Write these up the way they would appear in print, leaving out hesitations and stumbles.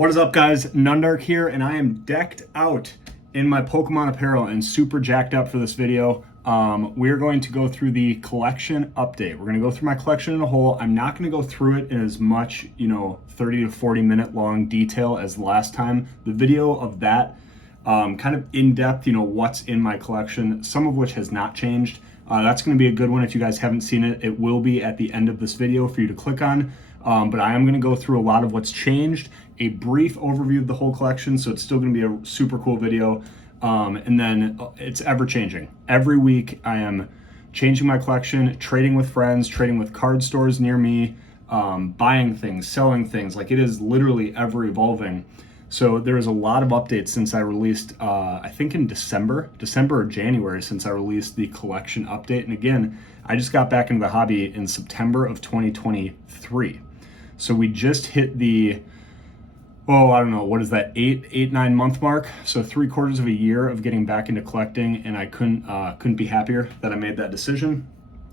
What is up, guys? Nundark here, and I am decked out in my Pokemon apparel and super jacked up for this video. We're going to go through the collection update. We're going to go through my collection in a whole. I'm not going to go through it in as much, 30 to 40 minute long detail as the last time. The video of that, kind of in depth, what's in my collection, some of which has not changed. That's going to be a good one. If you guys haven't seen it, it will be at the end of this video for you to click on. But I am going to go through a lot of what's changed, a brief overview of the whole collection, so it's still going to be a super cool video. And then it's ever changing. Every week I am changing my collection, trading with friends, trading with card stores near me, buying things, selling things. Like, it is literally ever evolving. So there is a lot of updates since I released, I think in December or January, since I released the collection update. And again, I just got back into the hobby in September of 2023. So we just hit the, I don't know, what is that, 9 month mark? So 3/4 of a year of getting back into collecting, and I couldn't be happier that I made that decision.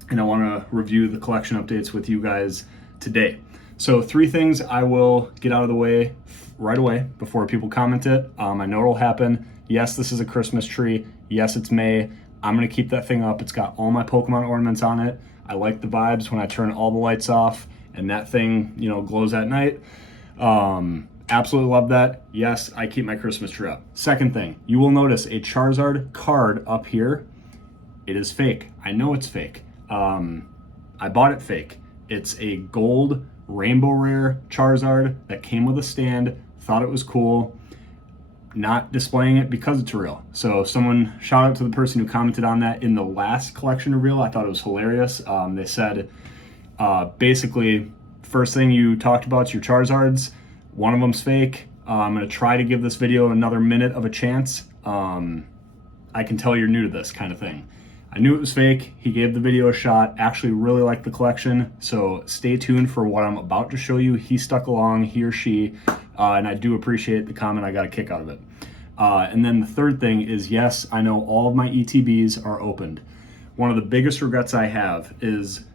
And I want to review the collection updates with you guys today. So 3 things I will get out of the way right away before people comment it. I know it'll happen. Yes, this is a Christmas tree. Yes, it's May. I'm going to keep that thing up. It's got all my Pokemon ornaments on it. I like the vibes when I turn all the lights off and that thing, glows at night. Absolutely love that. Yes, I keep my Christmas tree up. Second thing, you will notice a Charizard card up here. It is fake. I know it's fake. I bought it fake. It's a gold rainbow rare Charizard that came with a stand. Thought it was cool. Not displaying it because it's real. So someone, shout out to the person who commented on that in the last collection reveal. I thought it was hilarious. They said, basically, first thing you talked about is your Charizards. One of them's fake. I'm going to try to give this video another minute of a chance. I can tell you're new to this kind of thing. I knew it was fake. He gave the video a shot. Actually really liked the collection. So stay tuned for what I'm about to show you. He stuck along, he or she, and I do appreciate the comment. I got a kick out of it. And then the third thing is, yes, I know all of my ETBs are opened. One of the biggest regrets I have is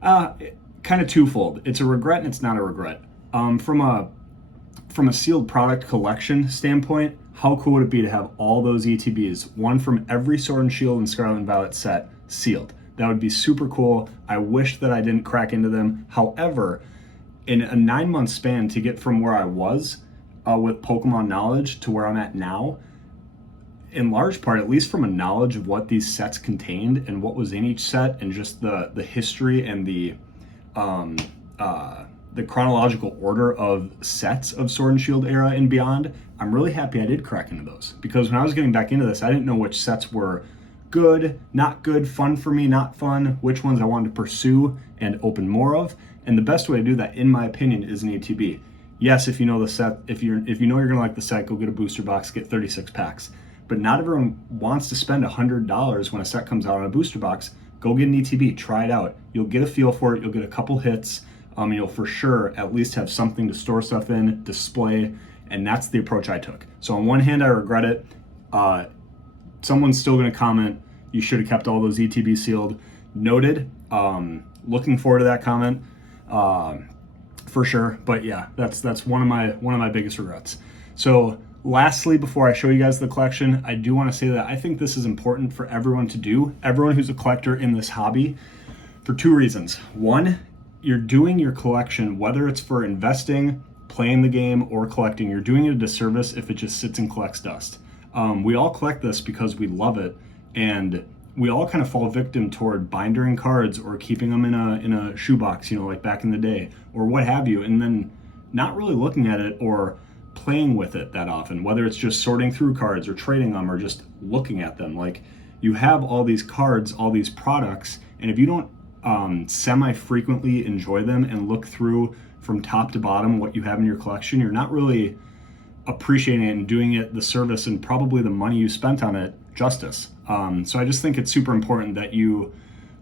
kind of twofold. It's a regret and it's not a regret. From a sealed product collection standpoint, how cool would it be to have all those ETBs, one from every Sword and Shield and Scarlet and Violet set, sealed? That would be super cool. I wish that I didn't crack into them. However, in a 9-month span to get from where I was with Pokemon knowledge to where I'm at now, in large part, at least from a knowledge of what these sets contained and what was in each set, and just the history and the chronological order of sets of Sword and Shield era and beyond, I'm really happy I did crack into those. Because when I was getting back into this, I didn't know which sets were good, not good, fun for me, not fun, which ones I wanted to pursue and open more of. And the best way to do that, in my opinion, is an ETB. Yes, if you know the set, if you know you're gonna like the set, go get a booster box, get 36 packs. But not everyone wants to spend $100 when a set comes out on a booster box. Go get an ETB, try it out. You'll get a feel for it, you'll get a couple hits. You'll for sure at least have something to store stuff in, display, and that's the approach I took. So on one hand, I regret it. Someone's still gonna comment, you should have kept all those ETBs sealed. Noted. Looking forward to that comment for sure. But yeah, that's one of my biggest regrets. So lastly, before I show you guys the collection, I do want to say that I think this is important for everyone to do, everyone who's a collector in this hobby, for 2 reasons. One, you're doing your collection, whether it's for investing, playing the game, or collecting, you're doing it a disservice if it just sits and collects dust. We all collect this because we love it, and we all kind of fall victim toward bindering cards or keeping them in a shoebox, like back in the day, or what have you, and then not really looking at it or playing with it that often, whether it's just sorting through cards or trading them or just looking at them. Like, you have all these cards, all these products, and if you don't semi-frequently enjoy them and look through from top to bottom what you have in your collection, you're not really appreciating it and doing it the service and probably the money you spent on it justice. So I just think it's super important that you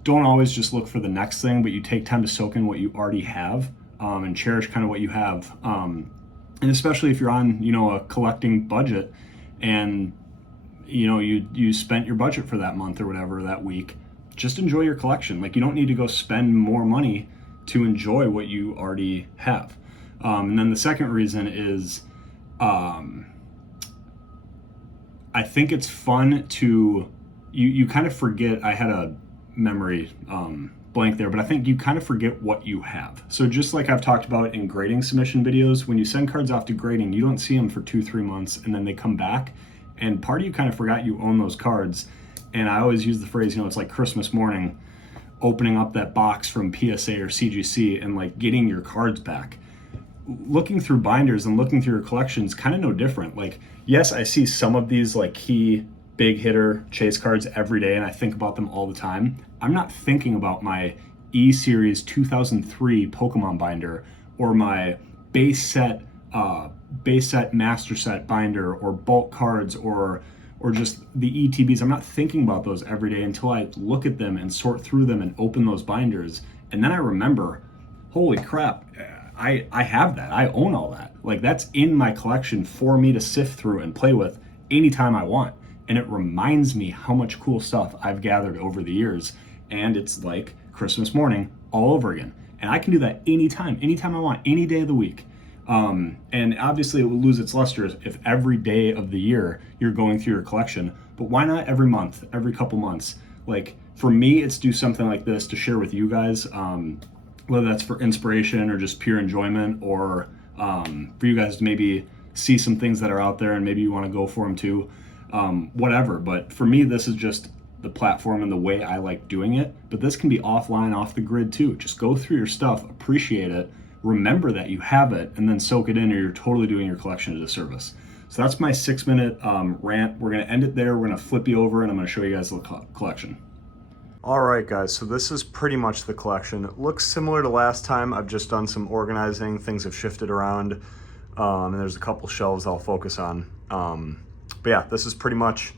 don't always just look for the next thing, but you take time to soak in what you already have, and cherish kind of what you have. And especially if you're on, a collecting budget, and you spent your budget for that month or whatever, that week, just enjoy your collection. Like, you don't need to go spend more money to enjoy what you already have. And then the second reason is I think it's fun to, you kind of forget, I had a memory blank there, but I think you kind of forget what you have. So just like I've talked about in grading submission videos, when you send cards off to grading, you don't see them for 2-3 months and then they come back, and part of you kind of forgot you own those cards. And I always use the phrase, you know, it's like Christmas morning, opening up that box from PSA or CGC and like getting your cards back. Looking through binders and looking through your collections, kind of no different. Like, yes, I see some of these like key big hitter chase cards every day and I think about them all the time. I'm not thinking about my E-Series 2003 Pokemon binder or my base set master set binder or bulk cards or just the ETBs. I'm not thinking about those every day until I look at them and sort through them and open those binders. And then I remember, holy crap, I have that. I own all that. Like, that's in my collection for me to sift through and play with anytime I want. And it reminds me how much cool stuff I've gathered over the years. And it's like Christmas morning all over again. And I can do that anytime I want, any day of the week. And obviously it will lose its luster if every day of the year you're going through your collection, but why not every month, every couple months? Like, for me, it's do something like this to share with you guys, whether that's for inspiration or just pure enjoyment, or for you guys to maybe see some things that are out there and maybe you want to go for them too, whatever. But for me, this is just the platform and the way I like doing it. But this can be offline, off the grid too. Just go through your stuff, appreciate it, remember that you have it, and then soak it in, or you're totally doing your collection a disservice. So that's my 6-minute rant. We're gonna end it there. We're gonna flip you over and I'm gonna show you guys the collection. All right, guys, so this is pretty much the collection. It looks similar to last time. I've just done some organizing. Things have shifted around, and there's a couple shelves I'll focus on. But yeah, this is pretty much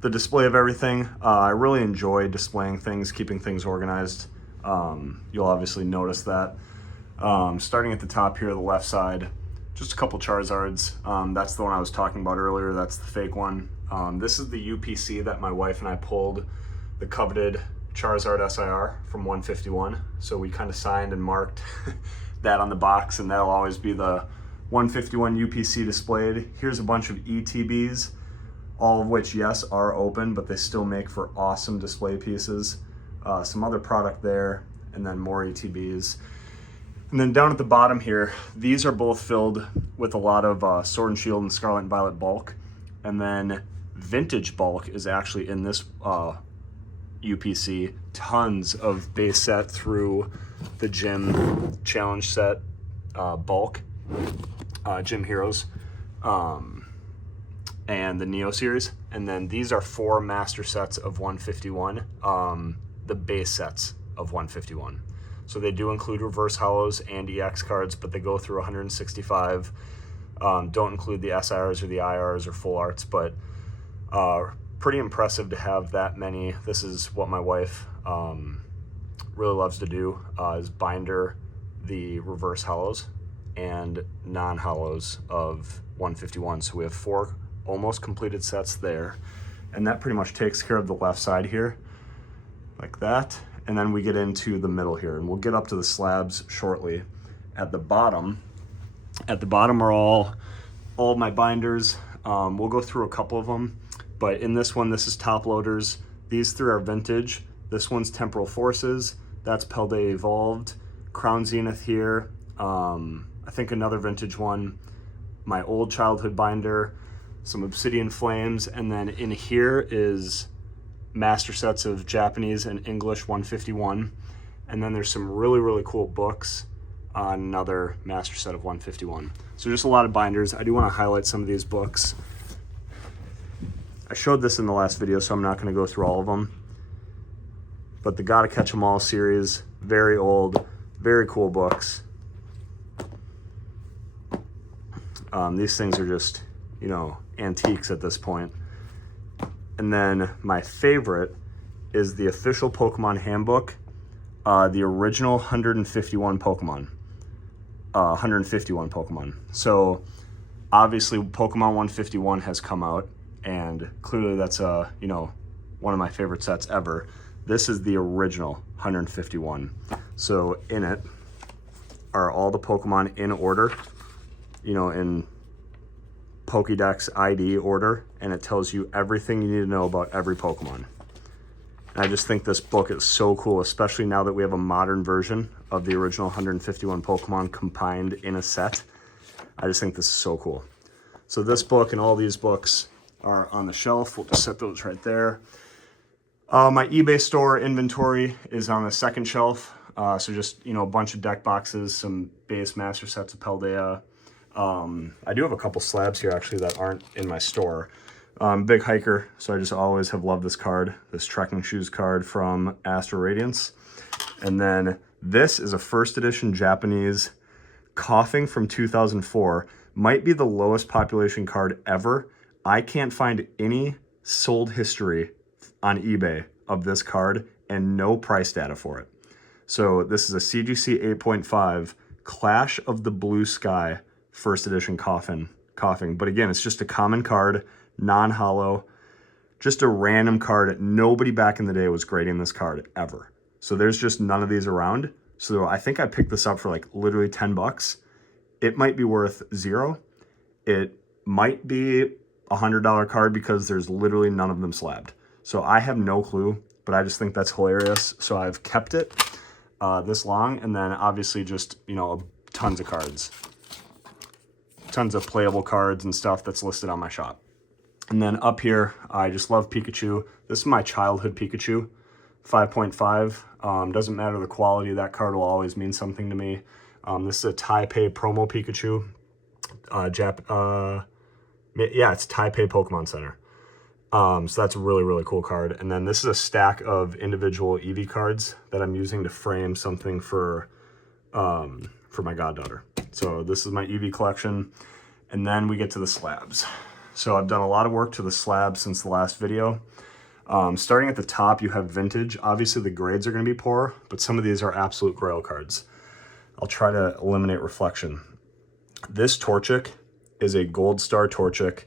the display of everything. I really enjoy displaying things, keeping things organized. You'll obviously notice that. Starting at the top here, the left side, just a couple Charizards. That's the one I was talking about earlier. That's the fake one. This is the UPC that my wife and I pulled, the coveted Charizard SIR from 151. So we kind of signed and marked that on the box, and that'll always be the 151 UPC displayed. Here's a bunch of ETBs, all of which, yes, are open, but they still make for awesome display pieces. Some other product there, and then more ETBs. And then down at the bottom here, these are both filled with a lot of Sword and Shield and Scarlet and Violet bulk. And then vintage bulk is actually in this UPC. Tons of base set through the gym challenge set bulk, Gym Heroes, and the Neo series. And then these are 4 master sets of 151, the base sets of 151. So they do include reverse hollows and EX cards, but they go through 165. Don't include the SIRs or the IRs or full arts, but pretty impressive to have that many. This is what my wife really loves to do, is binder the reverse hollows and non-hollows of 151. So we have 4 almost completed sets there. And that pretty much takes care of the left side here, like that. And then we get into the middle here, and we'll get up to the slabs shortly. At the bottom are all of my binders. We'll go through a couple of them, but in this one, this is top loaders. These 3 are vintage. This one's Temporal Forces. That's Paldea Evolved. Crown Zenith here. I think another vintage one. My old childhood binder. Some Obsidian Flames, and then in here is master sets of Japanese and English 151, and then there's some really, really cool books on another master set of 151. So just a lot of binders. I do want to highlight some of these books. I showed this in the last video, so I'm not going to go through all of them, but the Gotta Catch 'Em All series, very old, very cool books. These things are just, you know, antiques at this point. And then my favorite is the official Pokemon handbook, the original 151 Pokemon. 151 Pokemon. So obviously Pokemon 151 has come out, and clearly that's you know, one of my favorite sets ever. This is the original 151. So in it are all the Pokemon in order, you know, in Pokédex ID order, and it tells you everything you need to know about every Pokemon. And I just think this book is so cool, especially now that we have a modern version of the original 151 Pokemon combined in a set. I just think this is so cool. So this book and all these books are on the shelf. We'll just set those right there. My eBay store inventory is on the second shelf. So just, you know, a bunch of deck boxes, some base master sets of Paldea. I do have a couple slabs here actually that aren't in my store. Big hiker, so I just always have loved this card, this trekking shoes card from Astro Radiance. And then this is a first edition Japanese Coughing from 2004. Might be the lowest population card ever. I can't find any sold history on eBay of this card and no price data for it. So this is a CGC 8.5 Clash of the Blue Sky first edition Coughing. But again, it's just a common card, non-hollow, just a random card. Nobody back in the day was grading this card ever. So there's just none of these around. So I think I picked this up for like literally 10 bucks. It might be worth $0. It might be a $100 card because there's literally none of them slabbed. So I have no clue, but I just think that's hilarious. So I've kept it this long, and then obviously just, you know, tons of cards. Tons of playable cards and stuff that's listed on my shop. And then up here, I just love Pikachu. This is my childhood Pikachu, 5.5. Doesn't matter the quality, that card will always mean something to me. This is a Taipei promo Pikachu. Yeah, it's Taipei Pokemon Center. So that's a really, really cool card. And then this is a stack of individual Eevee cards that I'm using to frame something for my goddaughter. So this is my Eevee collection. And then we get to the slabs. So I've done a lot of work to the slabs since the last video. Starting at the top, you have vintage. Obviously the grades are going to be poor, but some of these are absolute grail cards. I'll try to eliminate reflection. This Torchic is a gold star Torchic.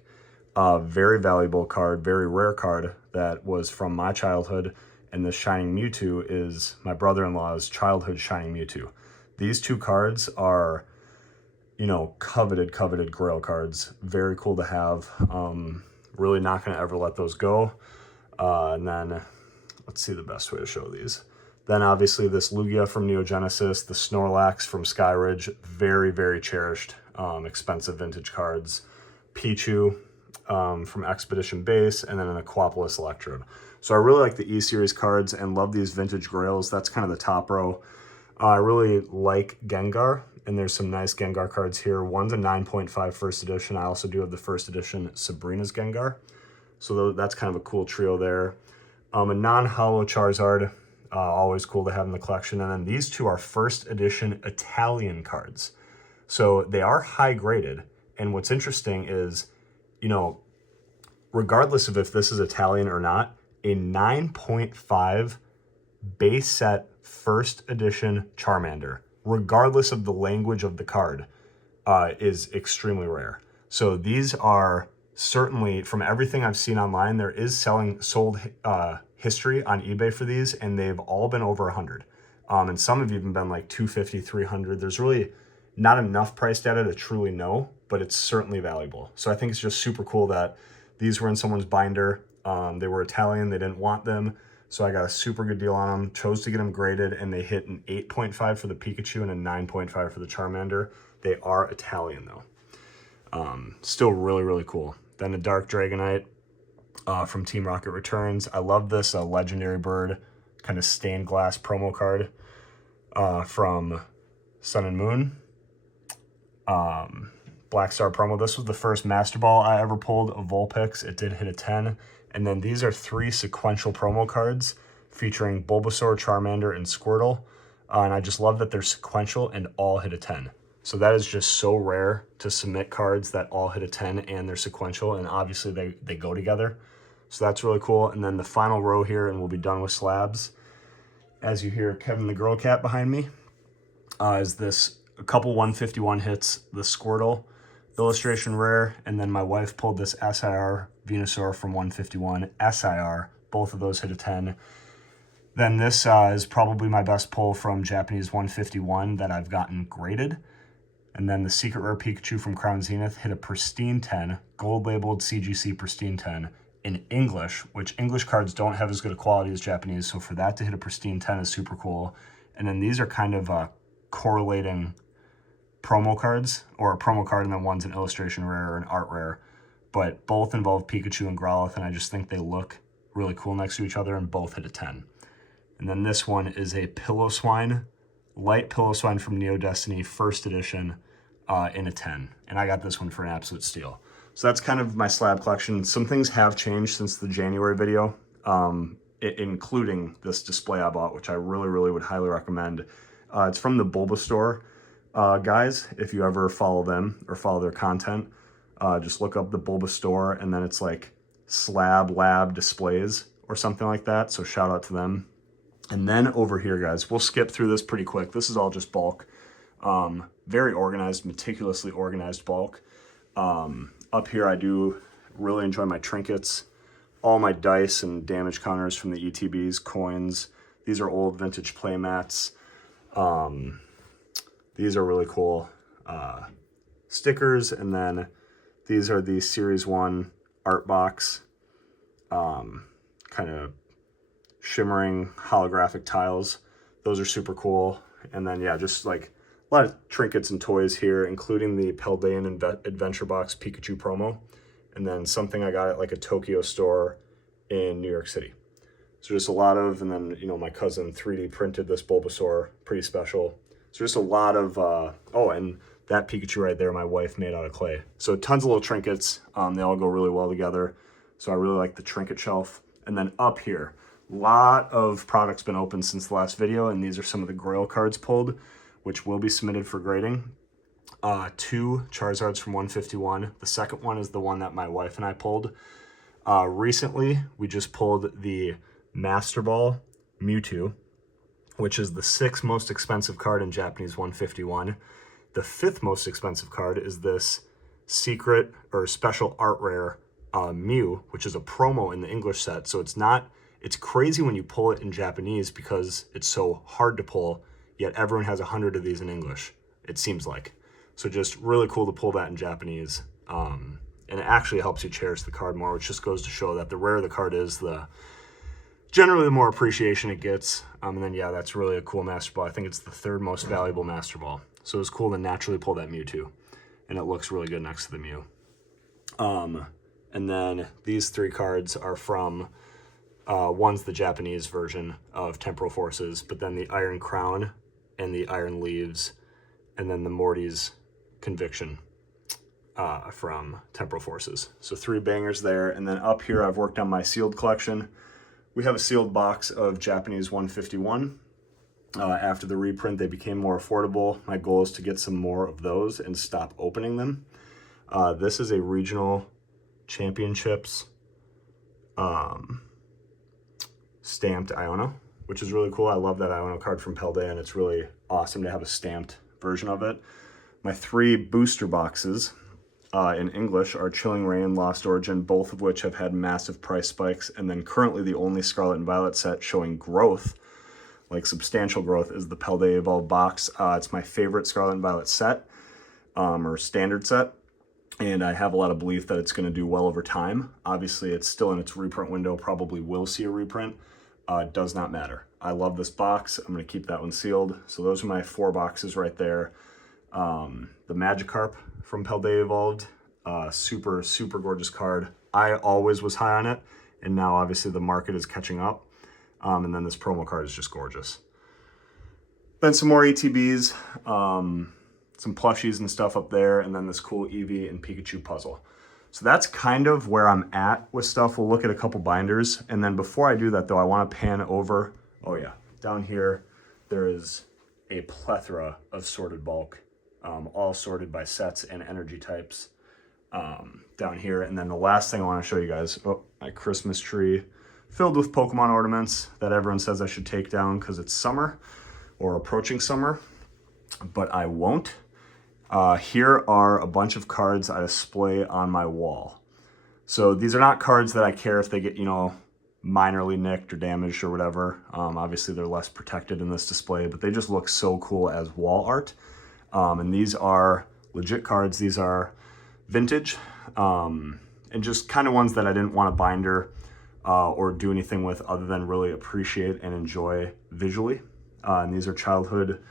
Very valuable card, very rare card that was from my childhood. And this Shining Mewtwo is my brother-in-law's childhood Shining Mewtwo. These two cards are, you know, coveted grail cards. Very cool to have. Really not going to ever let those go. And then let's see the best way to show these. Then obviously this Lugia from Neo Genesis, the Snorlax from Skyridge, very, very cherished, expensive vintage cards. Pichu from Expedition Base, and then an Aquapolis Electrode. So I really like the E-Series cards and love these vintage grails. That's kind of the top row. I really like Gengar, and there's some nice Gengar cards here. One's a 9.5 first edition. I also do have the first edition Sabrina's Gengar. So that's kind of a cool trio there. A non-hollow Charizard, always cool to have in the collection. And then these two are first edition Italian cards. So they are high graded. And what's interesting is, you know, regardless of if this is Italian or not, a 9.5 base set first edition Charmander, regardless of the language of the card, is extremely rare. So these are certainly, from everything I've seen online, there is sold history on eBay for these, and they've all been over 100. And some have even been like 250, 300. There's really not enough price data to truly know, but it's certainly valuable. So I think it's just super cool that these were in someone's binder. They were Italian, they didn't want them. So I got a super good deal on them, chose to get them graded, and they hit an 8.5 for the Pikachu and a 9.5 for the Charmander. They are Italian though. Still really, really cool. Then a Dark Dragonite from Team Rocket Returns. I love this Legendary Bird kind of stained glass promo card from Sun and Moon. Black Star promo. This was the first Master Ball I ever pulled of Vulpix. It did hit a 10. And then these are 3 sequential promo cards featuring Bulbasaur, Charmander, and Squirtle. And I just love that they're sequential and all hit a 10. So that is just so rare to submit cards that all hit a 10 and they're sequential. And obviously they go together. So that's really cool. And then the final row here, and we'll be done with slabs. As you hear Kevin the Girl Cat behind me, is this a couple 151 hits, the Squirtle illustration rare, and then my wife pulled this SIR Venusaur from 151, SIR, both of those hit a 10. Then this is probably my best pull from Japanese 151 that I've gotten graded. And then the Secret Rare Pikachu from Crown Zenith hit a pristine 10, gold labeled CGC pristine 10 in English, which English cards don't have as good a quality as Japanese. So for that to hit a pristine 10 is super cool. And then these are kind of correlating promo cards, or a promo card and then one's an illustration rare or an art rare. But both involve Pikachu and Growlithe, and I just think they look really cool next to each other, and both hit a 10. And then this one is a Pillow-Swine, light Pillow-Swine from Neo Destiny, first edition, in a 10. And I got this one for an absolute steal. So that's kind of my slab collection. Some things have changed since the January video, including this display I bought, which I really would highly recommend. It's from the Bulbasaur guys. If you ever follow them or follow their content, just look up the Bulbasaur, and then it's like slab lab displays or something like that. So shout out to them. And then over here, guys, we'll skip through this pretty quick. This is all just bulk. Very organized, meticulously organized bulk. Up here, I do really enjoy my trinkets, all my dice and damage counters from the ETBs, coins. These are old vintage play mats. These are really cool stickers, and then these are the Series 1 art box, kind of shimmering holographic tiles. Those are super cool. And then, yeah, just like a lot of trinkets and toys here, including the Paldean Adventure Box Pikachu promo, and then something I got at like a Tokyo store in New York City. So just a lot of, and then, you know, my cousin 3D printed this Bulbasaur, pretty special. So just a lot of, oh, and that Pikachu right there, my wife made out of clay. So tons of little trinkets. They all go really well together. So I really like the trinket shelf. And then up here, a lot of products been opened since the last video, and these are some of the Grail cards pulled, which will be submitted for grading. 2 Charizards from 151. The second one is the one that my wife and I pulled. Recently, we just pulled the Master Ball Mewtwo, which is the 6th most expensive card in Japanese 151. The 5th most expensive card is this secret or special art rare Mew, which is a promo in the English set. So it's crazy when you pull it in Japanese because it's so hard to pull, yet everyone has 100 of these in English, it seems like. So just really cool to pull that in Japanese. And it actually helps you cherish the card more, which just goes to show that the rarer the card is, generally the more appreciation it gets. And then, yeah, that's really a cool Master Ball. I think it's the 3rd most valuable Master Ball. So it's cool to naturally pull that Mewtwo, and it looks really good next to the Mew. And then these 3 cards are from, one's the Japanese version of Temporal Forces, but then the Iron Crown and the Iron Leaves, and then the Morty's Conviction from Temporal Forces. So 3 bangers there. And then up here, I've worked on my sealed collection. We have a sealed box of Japanese 151. After the reprint, they became more affordable. My goal is to get some more of those and stop opening them. This is a regional championships stamped Iono, which is really cool. I love that Iono card from Paldean, and it's really awesome to have a stamped version of it. My 3 booster boxes in English are Chilling Reign, Lost Origin, both of which have had massive price spikes. And then currently the only Scarlet and Violet set showing growth, like substantial growth, is the Paldea Evolved box. It's my favorite Scarlet and Violet set, or standard set. And I have a lot of belief that it's going to do well over time. Obviously, it's still in its reprint window, probably will see a reprint. Does not matter. I love this box. I'm going to keep that one sealed. So those are my 4 boxes right there. The Magikarp from Paldea Evolved, super gorgeous card. I always was high on it, and now obviously the market is catching up. And then this promo card is just gorgeous. Then some more ETBs, some plushies and stuff up there, and then this cool Eevee and Pikachu puzzle. So that's kind of where I'm at with stuff. We'll look at a couple binders, and then before I do that though, I want to pan over. Oh yeah, down here there is a plethora of sorted bulk, all sorted by sets and energy types down here. And then the last thing I want to show you guys, my Christmas tree filled with Pokemon ornaments that everyone says I should take down because it's summer or approaching summer, but I won't. Here are a bunch of cards I display on my wall. So these are not cards that I care if they get, minorly nicked or damaged or whatever. Obviously they're less protected in this display, but they just look so cool as wall art. And these are legit cards. These are vintage, and just kind of ones that I didn't want to binder or do anything with other than really appreciate and enjoy visually. And these are childhood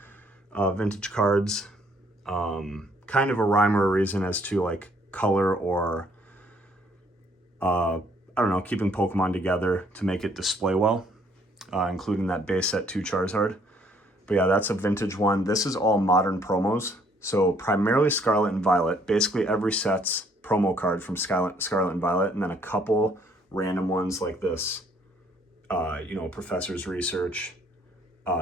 vintage cards. Kind of a rhyme or a reason as to like color or I don't know, keeping Pokemon together to make it display well, including that base set 2 Charizard. But yeah, that's a vintage one. This is all modern promos. So primarily Scarlet and Violet. Basically every set's promo card from Scarlet and Violet, and then a couple random ones like this, you know, Professor's Research,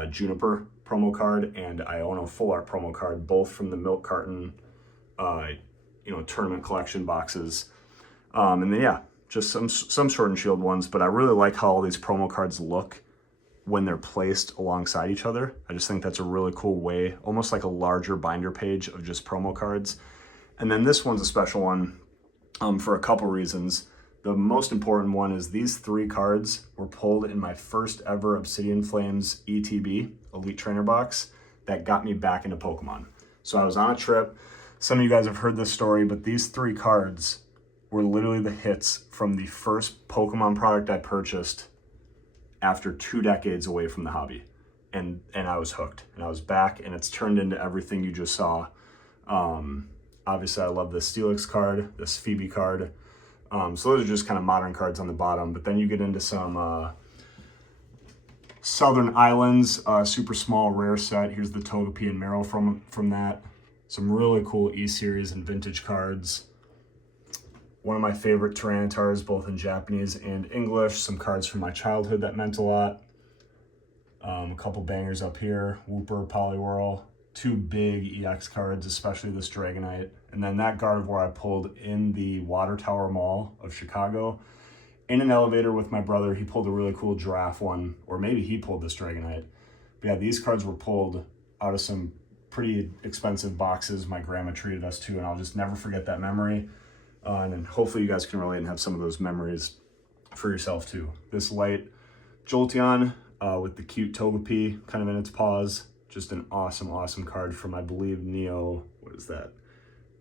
Juniper promo card, and Iono Full Art promo card, both from the Milk Carton, you know, tournament collection boxes. And then yeah, just some Sword and Shield ones, but I really like how all these promo cards look when they're placed alongside each other. I just think that's a really cool way, almost like a larger binder page of just promo cards. And then this one's a special one for a couple reasons. The most important one is these 3 cards were pulled in my first ever Obsidian Flames ETB, Elite Trainer box, that got me back into Pokemon. So I was on a trip. Some of you guys have heard this story, but these 3 cards were literally the hits from the first Pokemon product I purchased after 2 decades away from the hobby. And I was hooked, and I was back, and it's turned into everything you just saw. Obviously, I love this Steelix card, this Fivio card. So those are just kind of modern cards on the bottom, but then you get into some Southern Islands, super small rare set. Here's the Togepi and Marrow from that. Some really cool E-Series and vintage cards. One of my favorite Tyrannitars, both in Japanese and English. Some cards from my childhood that meant a lot. A couple bangers up here. Wooper, Poliwhirl. 2 big EX cards, especially this Dragonite. And then that Gardevoir I pulled in the Water Tower Mall of Chicago. In an elevator with my brother, he pulled a really cool giraffe one, or maybe he pulled this Dragonite. But yeah, these cards were pulled out of some pretty expensive boxes my grandma treated us to, and I'll just never forget that memory. And then hopefully you guys can relate and have some of those memories for yourself too. This light Jolteon with the cute Togepi kind of in its paws. Just an awesome, awesome card from, I believe, Neo, what is that?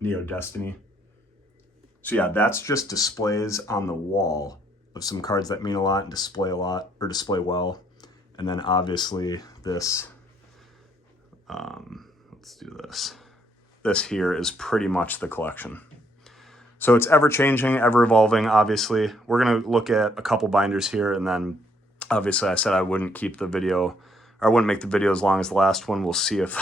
Neo Destiny. So yeah, that's just displays on the wall of some cards that mean a lot and display a lot, or display well. And then obviously this, let's do this. This here is pretty much the collection. So it's ever changing, ever evolving, obviously. We're gonna look at a couple binders here, and then obviously I said I wouldn't keep the video, or I wouldn't make the video as long as the last one. We'll see if,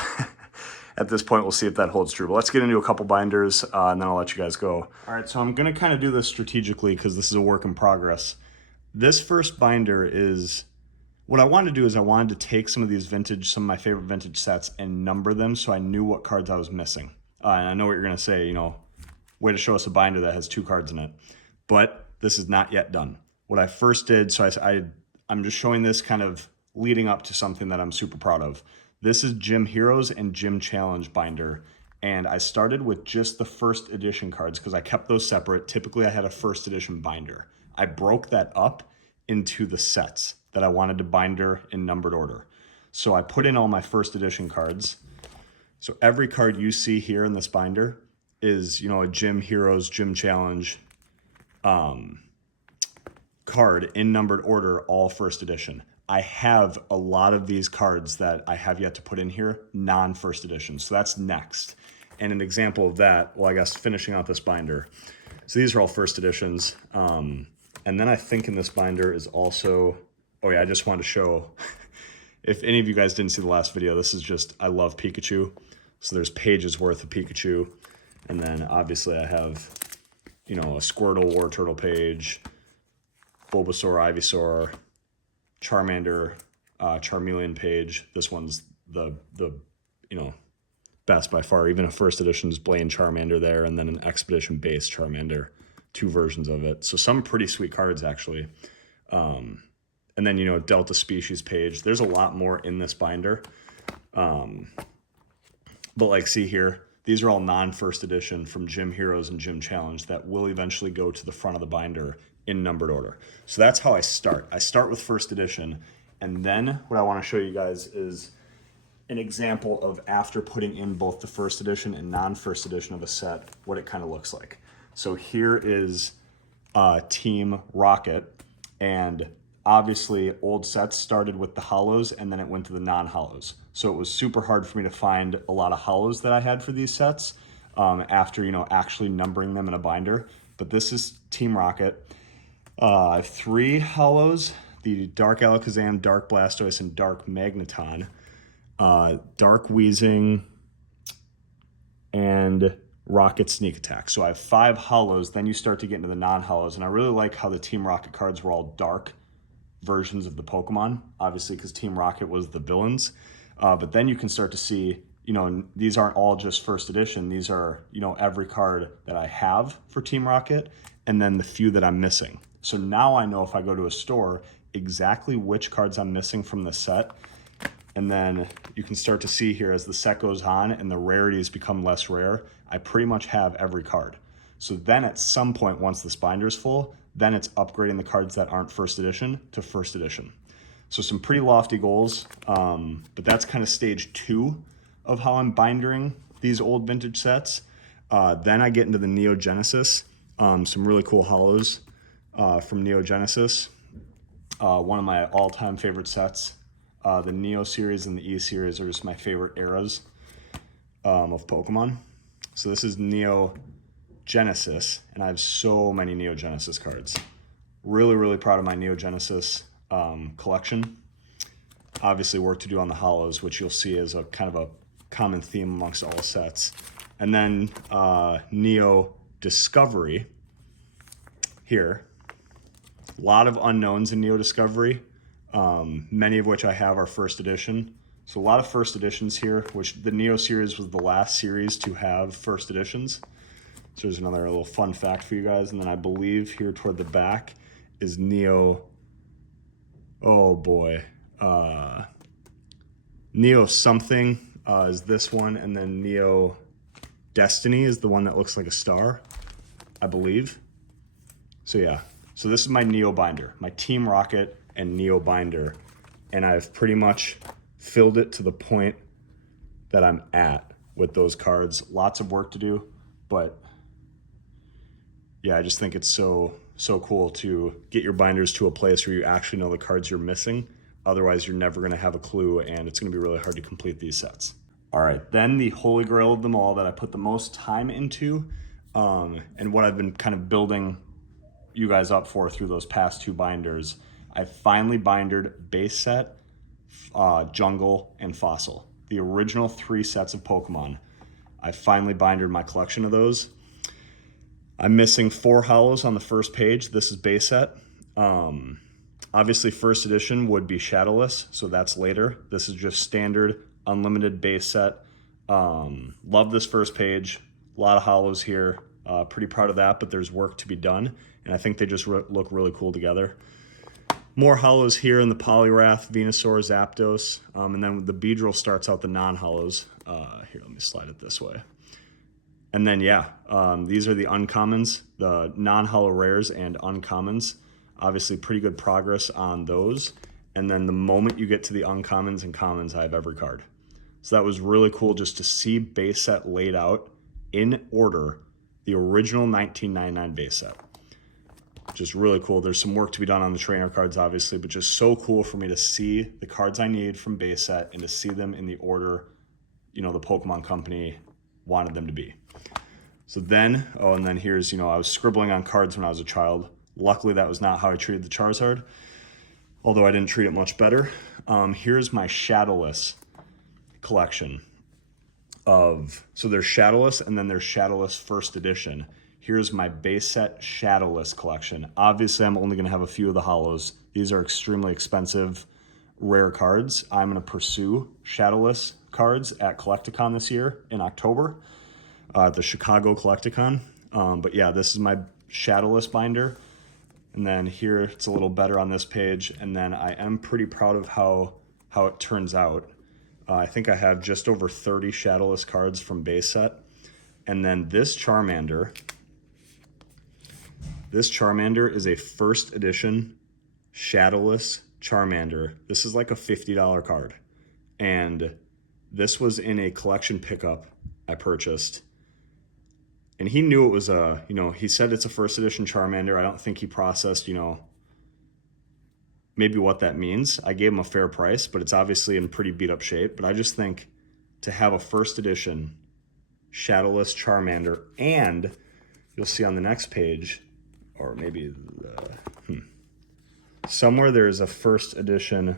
at this point, we'll see if that holds true. But let's get into a couple binders, and then I'll let you guys go. All right, so I'm gonna kind of do this strategically because this is a work in progress. This first binder is, what I wanted to do is I wanted to take some of these vintage, some of my favorite vintage sets and number them so I knew what cards I was missing. And I know what you're gonna say, you know, way to show us a binder that has 2 cards in it. But this is not yet done. What I first did, so I'm just showing this kind of leading up to something that I'm super proud of. This is Gym Heroes and Gym Challenge binder. And I started with just the first edition cards because I kept those separate. Typically I had a first edition binder. I broke that up into the sets that I wanted to binder in numbered order. So I put in all my first edition cards. So every card you see here in this binder is, you know, a Gym Heroes, Gym Challenge card in numbered order, all first edition. I have a lot of these cards that I have yet to put in here, non-first edition. So that's next. And an example of that, well, I guess finishing out this binder. So these are all first editions. And then I think in this binder is also, oh yeah, I just wanted to show, if any of you guys didn't see the last video, this is just, I love Pikachu. So there's pages worth of Pikachu. And then obviously I have, you know, a Squirtle War Turtle page, Bulbasaur, Ivysaur, Charmander, Charmeleon page. This one's the you know, best by far. Even a first edition's Blaine Charmander there, and then an Expedition base Charmander, 2 versions of it. So some pretty sweet cards actually. And then, you know, Delta Species page. There's a lot more in this binder. But like, see here, these are all non-first edition from Gym Heroes and Gym Challenge that will eventually go to the front of the binder in numbered order. So that's how I start. I start with first edition, and then what I want to show you guys is an example of after putting in both the first edition and non-first edition of a set, what it kind of looks like. So here is Team Rocket, and obviously old sets started with the hollows and then it went to the non-hollows. So it was super hard for me to find a lot of hollows that I had for these sets after, actually numbering them in a binder. But this is Team Rocket. I have 3 hollows, the Dark Alakazam, Dark Blastoise, and Dark Magneton, Dark Weezing, and Rocket Sneak Attack. So I have 5 hollows, then you start to get into the non-hollows, and I really like how the Team Rocket cards were all dark versions of the Pokemon, obviously because Team Rocket was the villains. But then you can start to see, these aren't all just first edition. These are, every card that I have for Team Rocket, and then the few that I'm missing. So now I know if I go to a store exactly which cards I'm missing from the set. And then you can start to see here as the set goes on and the rarities become less rare, I pretty much have every card. So then at some point, once this binder's full, then it's upgrading the cards that aren't first edition to first edition. So some pretty lofty goals, but that's kind of stage 2 of how I'm bindering these old vintage sets. Then I get into the Neo Genesis, some really cool hollows from Neo Genesis. One of my all-time favorite sets. The Neo series and the E series are just my favorite eras of Pokemon. So this is Neo Genesis, and I have so many Neo Genesis cards. Really, really proud of my Neo Genesis collection. Obviously work to do on the hollows, which you'll see is a kind of a common theme amongst all sets. And then Neo Discovery here. A lot of unknowns in Neo Discovery. Many of which I have are first edition. So a lot of first editions here, which the Neo series was the last series to have first editions. So there's another little fun fact for you guys. And then I believe here toward the back is Neo, oh boy, Neo something is this one. And then Neo Destiny is the one that looks like a star, I believe. So yeah, so this is my Neo binder, my Team Rocket and Neo binder, and I've pretty much filled it to the point that I'm at with those cards. Lots of work to do, but yeah, I just think it's so cool to get your binders to a place where you actually know the cards you're missing. Otherwise, you're never gonna have a clue, and it's gonna be really hard to complete these sets. All right, then the holy grail of them all that I put the most time into, and what I've been kind of building you guys up for through those past 2 binders, I finally bindered base set, jungle, and fossil. The original 3 sets of Pokemon. I finally bindered my collection of those. I'm missing 4 hollows on the first page. This is base set. Obviously first edition would be shadowless, so that's later. This is just standard unlimited base set. Love this first page. A lot of hollows here. Pretty proud of that, but there's work to be done, and I think they just look really cool together. More hollows here in the Poliwrath, Venusaur, Zapdos, and then the Beedrill starts out the non-hollows. Here, let me slide it this way. And then, yeah, these are the uncommons, the non-hollow rares and uncommons. Obviously, pretty good progress on those. And then the moment you get to the uncommons and commons, I have every card. So that was really cool just to see base set laid out in order, the original 1999 base set. Just really cool. There's some work to be done on the trainer cards, obviously, but just so cool for me to see the cards I need from base set and to see them in the order, the Pokemon Company wanted them to be. So then, and then here's, I was scribbling on cards when I was a child. Luckily, that was not how I treated the Charizard, although I didn't treat it much better. Here's my Shadowless collection so there's Shadowless and then there's Shadowless First Edition. Here's my base set Shadowless collection. Obviously, I'm only going to have a few of the hollows. These are extremely expensive, rare cards. I'm going to pursue Shadowless cards at Collecticon this year in October, the Chicago Collecticon. But yeah, this is my Shadowless binder. And then here, it's a little better on this page. And then I am pretty proud of how it turns out. I think I have just over 30 Shadowless cards from base set. And then this Charmander is a first edition Shadowless Charmander. This is like a $50 card. And This was in a collection pickup I purchased. And he knew it was a, he said it's a first edition Charmander. I don't think he processed, maybe what that means. I gave him a fair price, but it's obviously in pretty beat up shape. But I just think to have a first edition shadowless Charmander, and you'll see on the next page, or maybe somewhere there's a first edition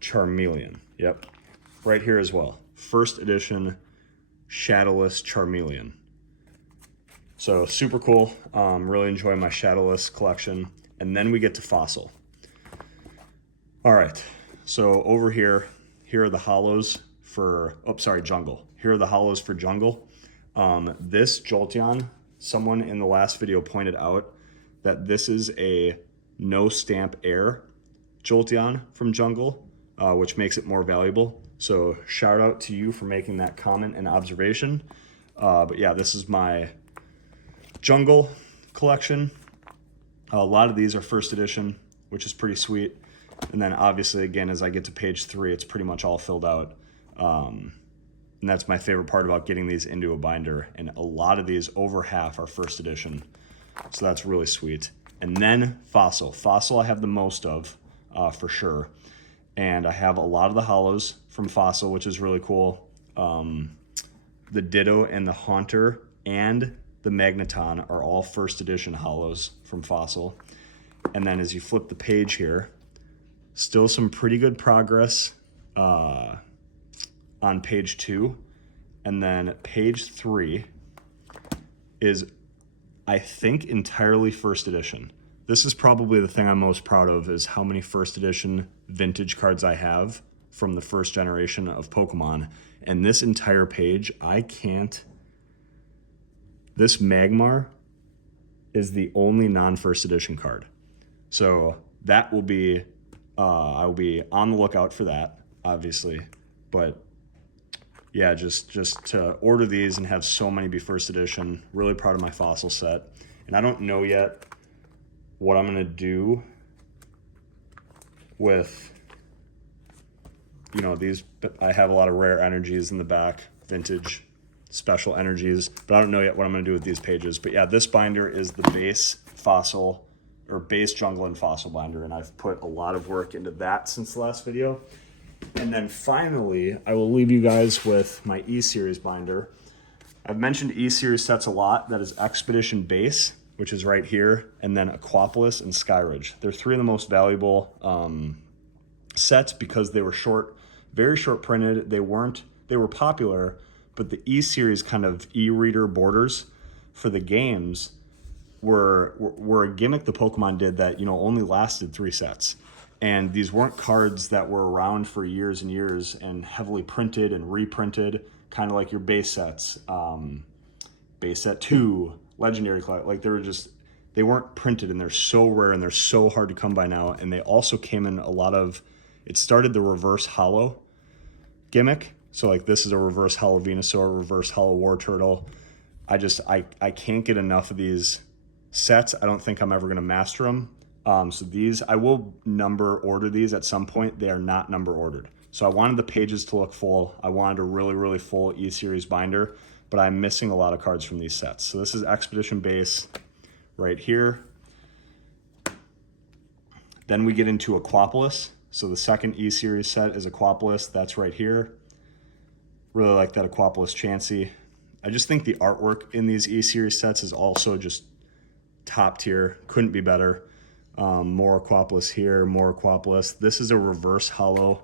Charmeleon. Yep, right here as well. First edition shadowless Charmeleon. So super cool. Really enjoy my shadowless collection. And then we get to fossil. All right, so over here are the hollows for, jungle. Here are the hollows for jungle. This Jolteon, someone in the last video pointed out that this is a no stamp air Jolteon from jungle, which makes it more valuable. So shout out to you for making that comment and observation. But yeah, this is my jungle collection. A lot of these are first edition, which is pretty sweet. And then obviously, again, as I get to page 3, it's pretty much all filled out. And that's my favorite part about getting these into a binder. And a lot of these, over half, are first edition. So that's really sweet. And then fossil. Fossil I have the most of, for sure. And I have a lot of the hollows from fossil, which is really cool. The Ditto and the Haunter and the Magneton are all first edition hollows from fossil. And then as you flip the page here, still some pretty good progress on page 2. And then page 3 is, I think, entirely first edition. This is probably the thing I'm most proud of, is how many first edition vintage cards I have from the first generation of Pokemon. And this entire page, this Magmar is the only non-first edition card. So that will be, I will be on the lookout for that, obviously. But yeah, just to order these and have so many be first edition, really proud of my fossil set. And I don't know yet what I'm gonna do with, these. I have a lot of rare energies in the back, vintage special energies, but I don't know yet what I'm gonna do with these pages. But yeah, this binder is the base fossil, or base jungle and fossil binder, and I've put a lot of work into that since the last video. And then finally, I will leave you guys with my E-Series binder. I've mentioned E-Series sets a lot. That is Expedition Base, which is right here, and then Aquapolis and Skyridge. They're 3 of the most valuable sets because they were short, very short printed. They were popular, but the E-Series kind of e-reader borders for the games were a gimmick the Pokemon did that, only lasted 3 sets. And these weren't cards that were around for years and years and heavily printed and reprinted, kind of like your base sets. Base set 2, Legendary Cloud, like they weren't printed, and they're so rare and they're so hard to come by now. And they also came in it started the reverse hollow gimmick. So like this is a reverse hollow Venusaur, reverse hollow War Turtle. I can't get enough of these sets. I don't think I'm ever gonna master them. So these, I will number order these at some point. They are not number ordered. So I wanted the pages to look full. I wanted a really, really full E-Series binder, but I'm missing a lot of cards from these sets. So this is Expedition Base right here. Then we get into Aquapolis. So the second E-Series set is Aquapolis. That's right here. Really like that Aquapolis Chansey. I just think the artwork in these E-Series sets is also just top tier. Couldn't be better. More Aquapolis here, more Aquapolis. This is a reverse hollow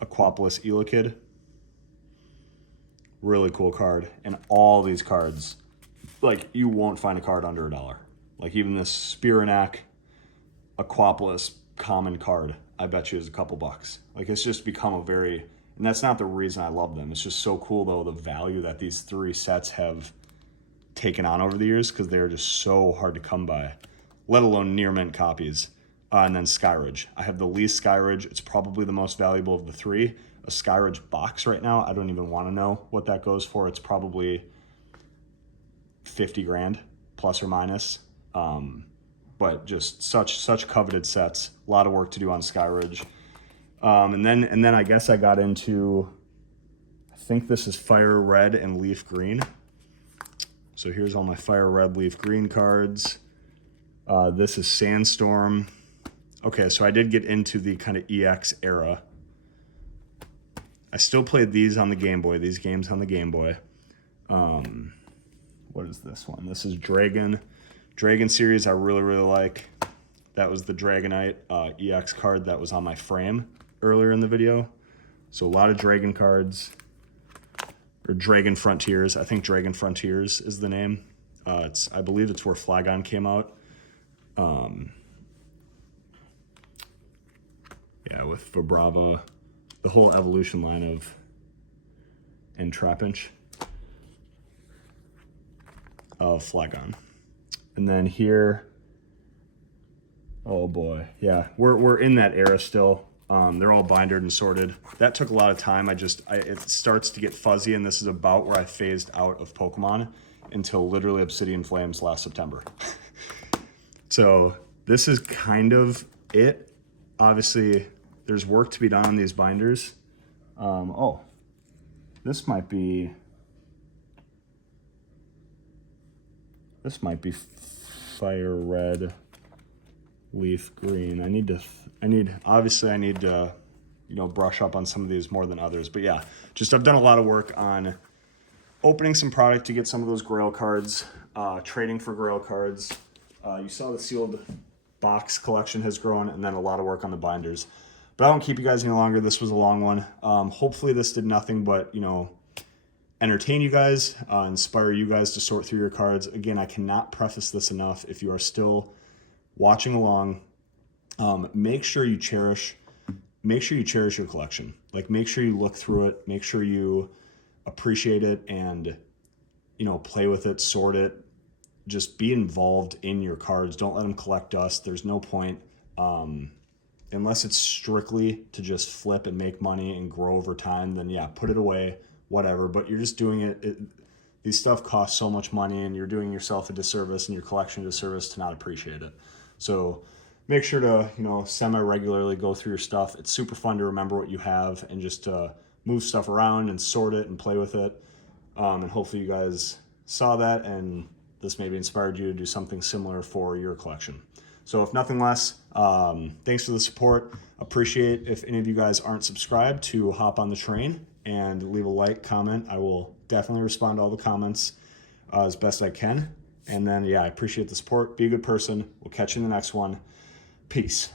Aquapolis Elekid. Really cool card. And all these cards, like, you won't find a card under $1. Like even this Spiranak Aquapolis common card, I bet you is a couple bucks. Like it's just become and that's not the reason I love them. It's just so cool though, the value that these 3 sets have taken on over the years, because they're just so hard to come by, let alone near mint copies. And then Skyridge. I have the least Skyridge. It's probably the most valuable of the 3. A Skyridge box right now, I don't even want to know what that goes for. It's probably 50 grand plus or minus. But just such coveted sets. A lot of work to do on Skyridge. And then I guess I got into, I think this is fire red and leaf green. So here's all my fire red, leaf green cards. This is Sandstorm. Okay, so I did get into the kind of EX era. I still played these on the Game Boy, these games on the Game Boy. What is this one? This is Dragon. Dragon series I really, really like. That was the Dragonite EX card that was on my frame earlier in the video. So a lot of Dragon cards. Or Dragon Frontiers. I think Dragon Frontiers is the name. I believe it's where Flagon came out. Yeah, with Vibrava. The whole evolution line of Trapinch of Flagon. And then here, oh boy, yeah, we're in that era still. They're all bindered and sorted. That took a lot of time. It starts to get fuzzy, and this is about where I phased out of Pokemon until literally Obsidian Flames last September. So this is kind of it. Obviously, there's work to be done on these binders. Oh, this might be fire red, leaf green. I need to, you know, brush up on some of these more than others. But yeah, I've done a lot of work on opening some product to get some of those Grail cards, trading for Grail cards. You saw the sealed box collection has grown, and then a lot of work on the binders. But I won't keep you guys any longer. This was a long one. Hopefully this did nothing but, you know, entertain you guys, inspire you guys to sort through your cards. Again, I cannot preface this enough. If you are still watching along, make sure you cherish your collection. Like, make sure you look through it, make sure you appreciate it, and, you know, play with it, sort it. Just be involved in your cards. Don't let them collect dust. There's no point. Unless it's strictly to just flip and make money and grow over time, then yeah, put it away, whatever. But you're just doing it. These stuff costs so much money, and you're doing yourself a disservice and your collection a disservice to not appreciate it. So make sure to, you know, semi-regularly go through your stuff. It's super fun to remember what you have and just move stuff around and sort it and play with it. And hopefully you guys saw that, and this maybe inspired you to do something similar for your collection. So if nothing less, thanks for the support. Appreciate if any of you guys aren't subscribed to hop on the train and leave a like, comment. I will definitely respond to all the comments as best I can. And then, yeah, I appreciate the support. Be a good person. We'll catch you in the next one. Peace.